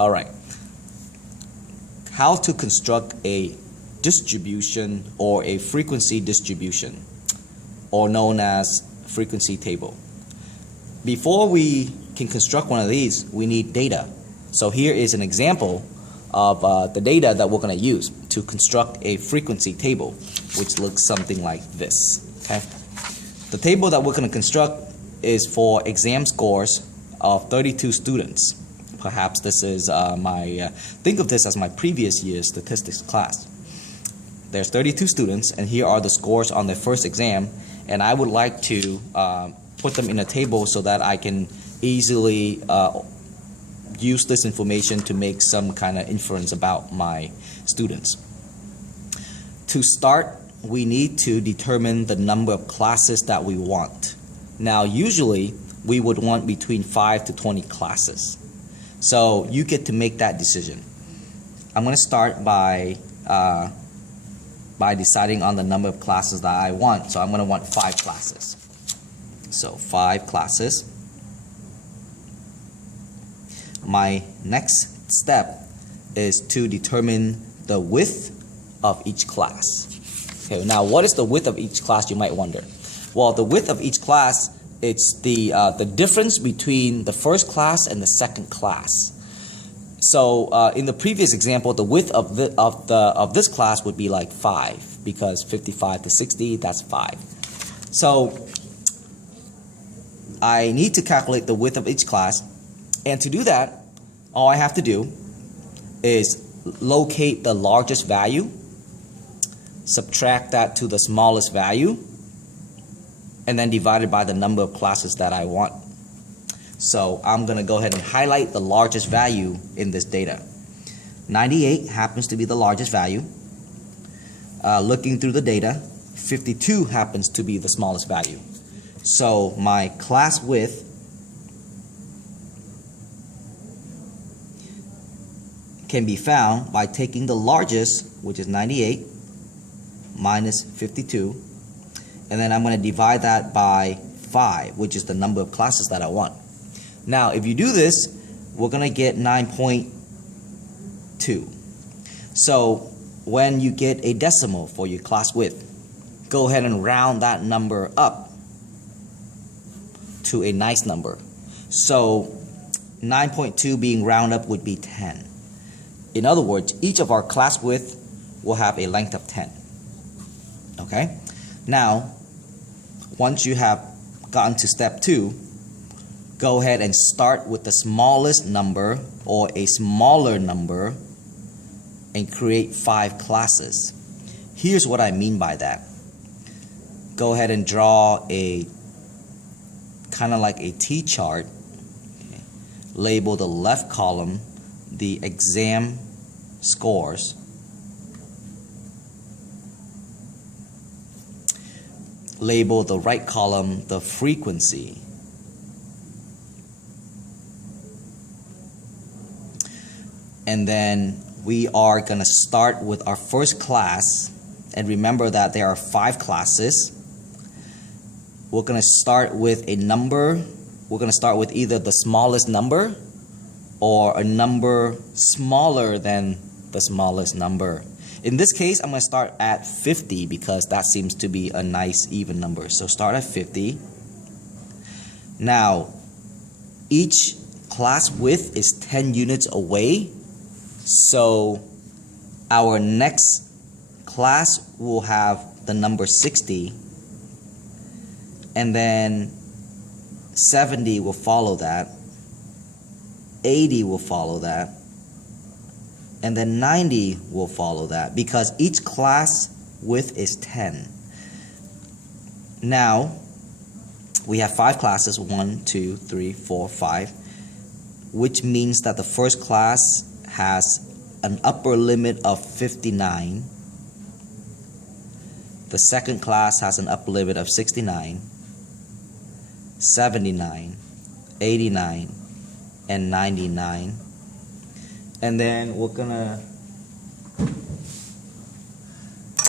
Alright, how to construct a distribution or a frequency distribution, or known as frequency table. Before we can construct one of these, we need data. So here is an example of the data that we're going to use to construct a frequency table, which looks something like this. Okay, the table that we're going to construct is for exam scores of 32 students. Perhaps this is think of this as my previous year's statistics class. There's 32 students, and here are the scores on their first exam, and I would like to put them in a table so that I can easily use this information to make some kind of inference about my students. To start, we need to determine the number of classes that we want. Now, usually we would want between 5 to 20 classes. So you get to make that decision. I'm going to start by deciding on the number of classes that I want. So I'm going to want 5 classes. So 5 classes. My next step is to determine the width of each class. Okay, now what is the width of each class, you might wonder? Well, the width of each class, it's the difference between the first class and the second class. So in the previous example, the width of this class would be like 5, because 55 to 60, that's 5. So I need to calculate the width of each class, and to do that, all I have to do is locate the largest value, subtract that to the smallest value, and then divide it by the number of classes that I want. So I'm going to go ahead and highlight the largest value in this data. 98 happens to be the largest value. Looking through the data, 52 happens to be the smallest value. So my class width can be found by taking the largest, which is 98, minus 52, and then I'm going to divide that by 5, which is the number of classes that I want. Now, if you do this, we're going to get 9.2. So when you get a decimal for your class width, go ahead and round that number up to a nice number. So 9.2 being round up would be 10. In other words, each of our class width will have a length of 10. Okay? Now, once you have gotten to step 2, go ahead and start with the smallest number or a smaller number and create 5 classes. Here's what I mean by that. Go ahead and draw a kind of like a T-chart. Okay. Label the left column the exam scores. Label the right column the frequency. And then we are going to start with our first class, and remember that there are 5 classes. We're going to start with a number. We're going to start with either the smallest number or a number smaller than the smallest number. In this case, I'm going to start at 50 because that seems to be a nice even number. So start at 50. Now, each class width is 10 units away. So our next class will have the number 60, and then 70 will follow that, 80 will follow that, and then 90 will follow that, because each class width is 10. Now we have 5 classes, 1, 2, 3, 4, 5, which means that the first class has an upper limit of 59. The second class has an upper limit of 69, 79, 89, and 99. And then we're gonna